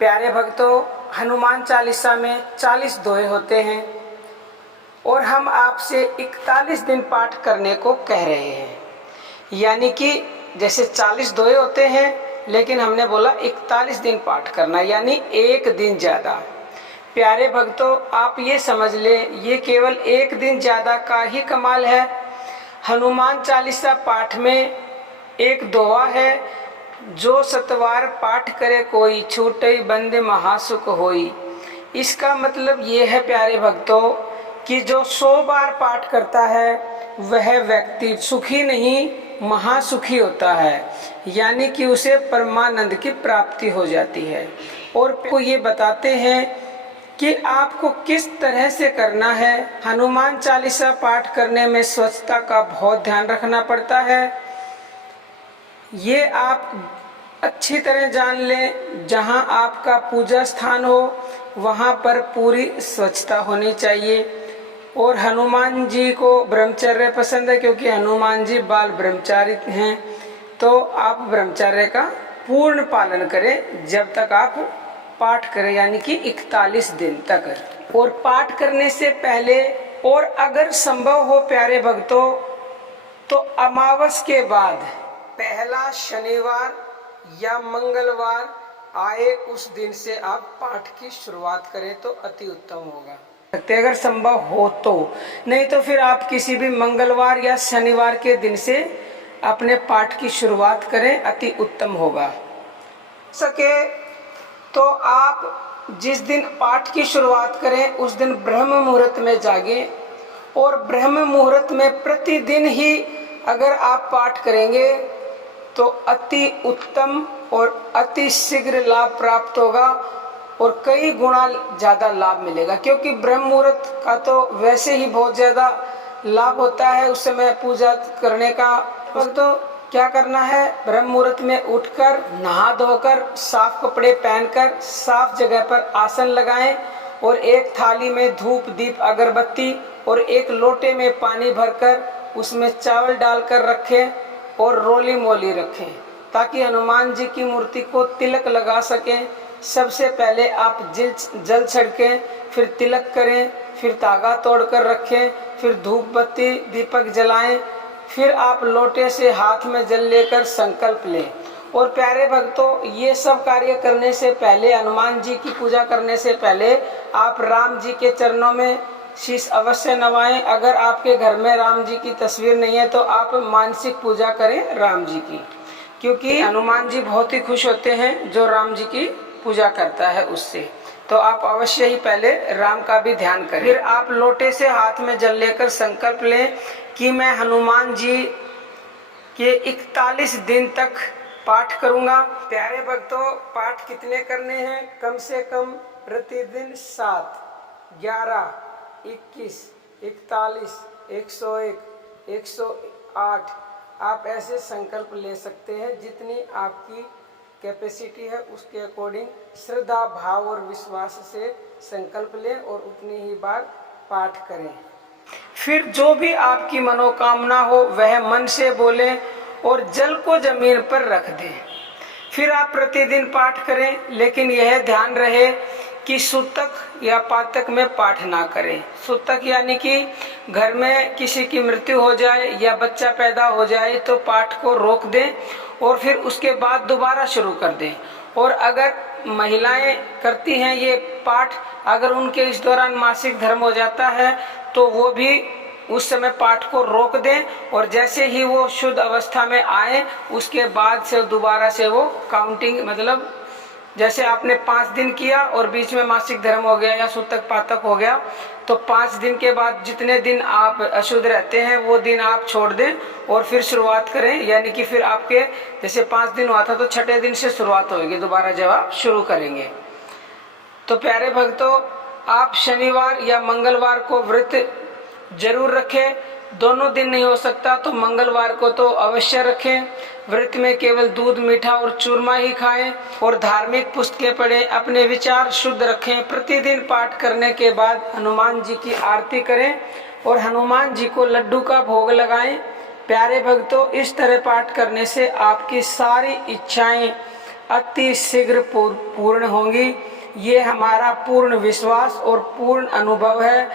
प्यारे भक्तों, हनुमान चालीसा में 40 दोहे होते हैं और हम आपसे 41 दिन पाठ करने को कह रहे हैं। यानी कि जैसे 40 दोहे होते हैं, लेकिन हमने बोला 41 दिन पाठ करना, यानी एक दिन ज़्यादा। प्यारे भक्तों, आप ये समझ लें, ये केवल एक दिन ज़्यादा का ही कमाल है। हनुमान चालीसा पाठ में एक दोहा है, जो सतवार पाठ करे कोई, छूटे बंदे महासुख होई। इसका मतलब ये है प्यारे भक्तों कि जो 100 बार पाठ करता है वह व्यक्ति सुखी नहीं महासुखी होता है, यानी कि उसे परमानंद की प्राप्ति हो जाती है। और को ये बताते हैं कि आपको किस तरह से करना है। हनुमान चालीसा पाठ करने में स्वच्छता का बहुत ध्यान रखना पड़ता है। ये आप अच्छी तरह जान लें, जहाँ आपका पूजा स्थान हो वहाँ पर पूरी स्वच्छता होनी चाहिए। और हनुमान जी को ब्रह्मचर्य पसंद है, क्योंकि हनुमान जी बाल ब्रह्मचारी हैं। तो आप ब्रह्मचर्य का पूर्ण पालन करें जब तक आप पाठ करें, यानी कि 41 दिन तक। और पाठ करने से पहले, और अगर संभव हो प्यारे भक्तों, तो अमावस के बाद पहला शनिवार या मंगलवार आए उस दिन से आप पाठ की शुरुआत करें तो अति उत्तम होगा, अगर संभव हो तो। नहीं तो फिर आप किसी भी मंगलवार या शनिवार के दिन से अपने पाठ की शुरुआत करें, अति उत्तम होगा। सके तो आप जिस दिन पाठ की शुरुआत करें उस दिन ब्रह्म मुहूर्त में जागें, और ब्रह्म मुहूर्त में प्रतिदिन ही अगर आप पाठ करेंगे तो अति उत्तम और अति शीघ्र लाभ प्राप्त होगा और कई गुना ज़्यादा लाभ मिलेगा। क्योंकि ब्रह्म मुहूर्त का तो वैसे ही बहुत ज़्यादा लाभ होता है उस समय पूजा करने का। तो क्या करना है, ब्रह्म मुहूर्त में उठकर नहा धोकर साफ कपड़े पहनकर साफ जगह पर आसन लगाएं, और एक थाली में धूप दीप अगरबत्ती और एक लोटे में पानी भरकर उसमें चावल डालकर रखें और रोली मोली रखें, ताकि हनुमान जी की मूर्ति को तिलक लगा सकें। सबसे पहले आप जल छिड़कें, फिर तिलक करें, फिर धागा तोड़कर रखें, फिर धूप बत्ती दीपक जलाएं, फिर आप लोटे से हाथ में जल लेकर संकल्प लें। और प्यारे भक्तों, ये सब कार्य करने से पहले, हनुमान जी की पूजा करने से पहले, आप राम जी के चरणों में शीश अवश्य नवाएं। अगर आपके घर में राम जी की तस्वीर नहीं है तो आप मानसिक पूजा करें राम जी की, क्योंकि हनुमान जी बहुत ही खुश होते हैं जो राम जी की पूजा करता है उससे। तो आप अवश्य ही पहले राम का भी ध्यान करें। फिर आप लोटे से हाथ में जल लेकर संकल्प लें कि मैं हनुमान जी के 41 दिन तक पाठ करूंगा। प्यारे भक्तों, पाठ कितने करने हैं? कम से कम प्रतिदिन 7, 11, 21, 41, 101, 108 आप ऐसे संकल्प ले सकते हैं। जितनी आपकी कैपेसिटी है उसके अकॉर्डिंग श्रद्धा भाव और विश्वास से संकल्प लें और उतनी ही बार पाठ करें। फिर जो भी आपकी मनोकामना हो वह मन से बोलें और जल को जमीन पर रख दें। फिर आप प्रतिदिन पाठ करें, लेकिन यह ध्यान रहे कि सूतक या पातक में पाठ ना करें। सूतक यानी कि घर में किसी की मृत्यु हो जाए या बच्चा पैदा हो जाए तो पाठ को रोक दें और फिर उसके बाद दोबारा शुरू कर दें। और अगर महिलाएं करती हैं ये पाठ, अगर उनके इस दौरान मासिक धर्म हो जाता है तो वो भी उस समय पाठ को रोक दें, और जैसे ही वो शुद्ध अवस्था में आए उसके बाद से दोबारा से वो काउंटिंग, मतलब जैसे आपने 5 दिन किया और बीच में मासिक धर्म हो गया या सूतक पातक हो गया, तो 5 दिन के बाद जितने दिन आप अशुद्ध रहते हैं वो दिन आप छोड़ दें और फिर शुरुआत करें। यानी कि फिर आपके जैसे 5 दिन हुआ था तो 6ठे दिन से शुरुआत होगी दोबारा जब आप शुरू करेंगे। तो प्यारे भक्तों, आप शनिवार या मंगलवार को व्रत जरूर रखें। दोनों दिन नहीं हो सकता तो मंगलवार को तो अवश्य रखें। व्रत में केवल दूध मीठा और चूरमा ही खाएं और धार्मिक पुस्तकें पढ़ें, अपने विचार शुद्ध रखें। प्रतिदिन पाठ करने के बाद हनुमान जी की आरती करें और हनुमान जी को लड्डू का भोग लगाएं। प्यारे भक्तों, इस तरह पाठ करने से आपकी सारी इच्छाएं अति शीघ्र पूर्ण होंगी। ये हमारा पूर्ण विश्वास और पूर्ण अनुभव है।